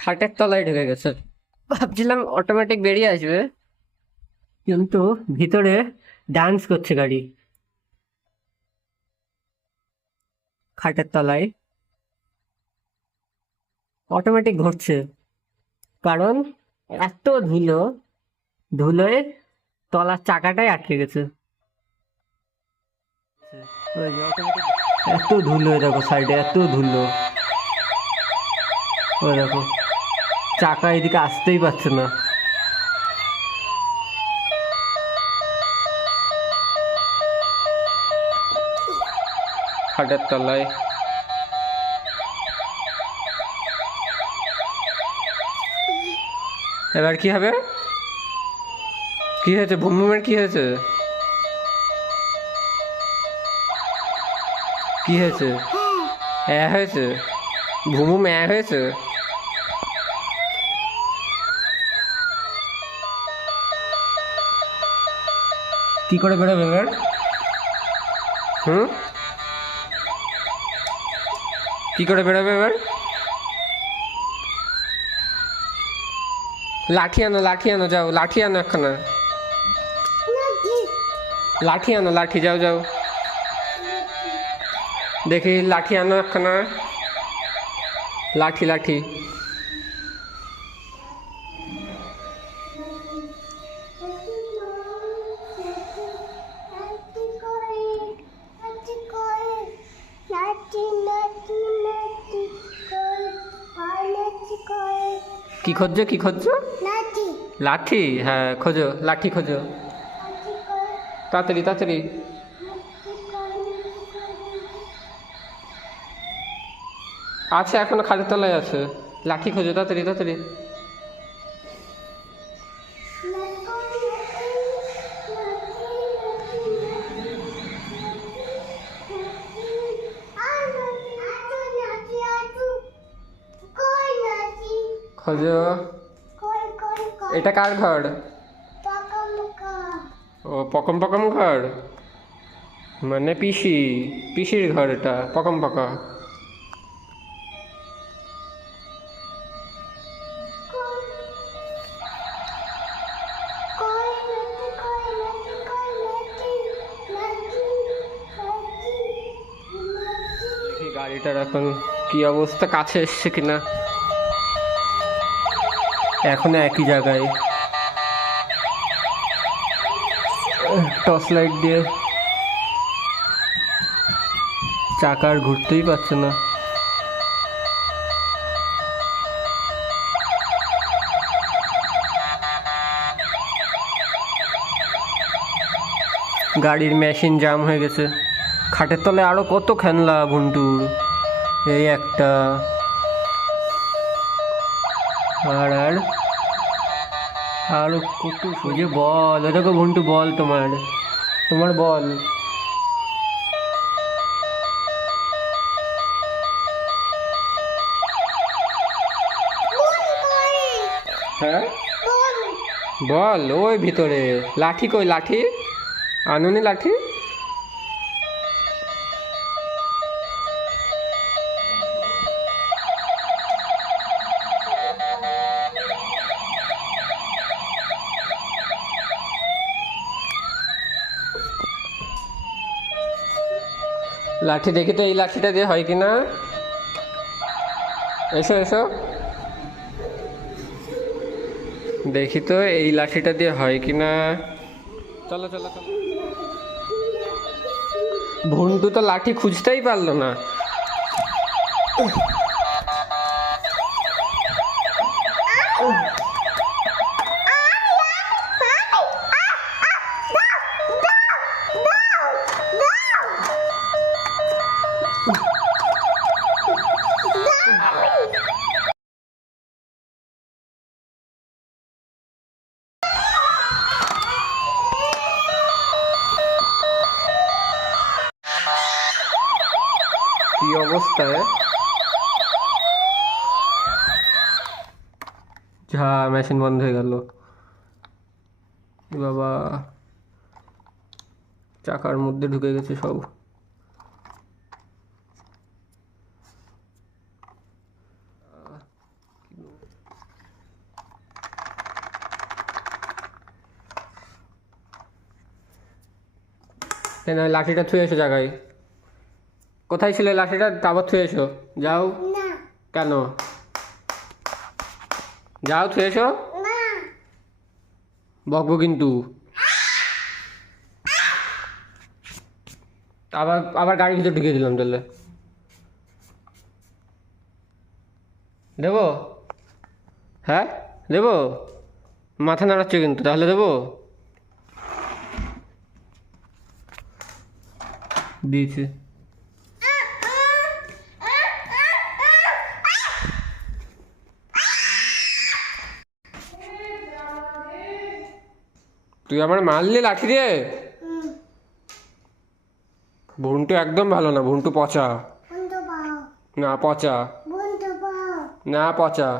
খাটের তলায় ঢুকে গেছে। ভাবছিলাম অটোমেটিক বেরিয়ে আসবে, কিন্তু ভিতরে ডান্স করছে গাড়ি। খাটের তলায়। অটোমেটিক ঘুরছে, কারণ এত ধুলো, ধুলোয় তলার চাকাটাই আটকে গেছে। ওই এত ধুলো দেখো সাইডে এত ধুলো। ও দেখো। চাকা এদিকে আসতেই পারছে না। খাটের তলায়। এবার কি হবে? কি হয়েছে? ভুমভুমের কি হয়েছে? কি হয়েছে? হ্যাঁ হয়েছে? ভুমুম এ হয়েছে? কি করে বেরোবে এবার? হুম? কি করে বেরোবে এবার? লাঠি আনো লাঠি আনো যাও লাঠি আনো একখানা লাঠি। আনো লাঠি যাও যাও। দেখি লাঠি আনো একখানা লাঠি লাঠি। কি খোঁজছো কি খোঁজছো লাঠি। হ্যাঁ খোঁজো লাঠি খোঁজো। তাড়াতাড়ি তাড়াতাড়ি। আছে এখনও খাটের তলায় আছে। লাঠি খোঁজো তাড়াতাড়ি তাড়াতাড়ি। খোঁজো এটা কার ঘর? ও পকম পকম ঘর? মানে পিসি পিসির ঘর এটা পকম পকা গাড়িটার এখন কি অবস্থা? কাছে এসছে কিনা? এখনও একই জায়গায়। টর্চ লাইট দিয়ে চাকার ঘুরতেই পারছে না। গাড়ির মেশিন জাম হয়ে গেছে। খাটের তলে আরও কত খেলনা ভুন্টুর এই একটা আর আর আরও কত সুজে বল দেখো ভুন্টু বল তোমার। তোমার বল। হ্যাঁ? বল, ওই ভিতরে। লাঠি কই, লাঠি? আনুনি লাঠি? লাঠি দেখি তো এই লাঠিটা দিয়ে হয় কি না এসো এসো। দেখি তো এই লাঠিটা দিয়ে হয় কি না চলো চলো চলো। ভন্টু তো লাঠি খুঁজতেই পারল না। অবস্থায়। যা মেশিন বন্ধ হয়ে গেল। বাবা, চাকার মধ্যে ঢুকে গেছে সব। লাঠিটা থুয়ে এসে জায়গায়। কোথায় ছিল লাঠিটা? তারপর থুয়ে এসো। যাও। কেন? যাও থুয়ে এসো। বকবো কিন্তু। আবার আবার গাড়ির ভিতরে ঢুকিয়ে দিলাম তাহলে। দেবো? হ্যাঁ? দেবো? মাথা নাড়াচ্ছে কিন্তু তাহলে দেবো? দিয়েছি। তুই আমার মারলি লাঠি দিয়ে? ভুনটু একদম ভালো না ভুন্টু পচা। না পচা। না পচা।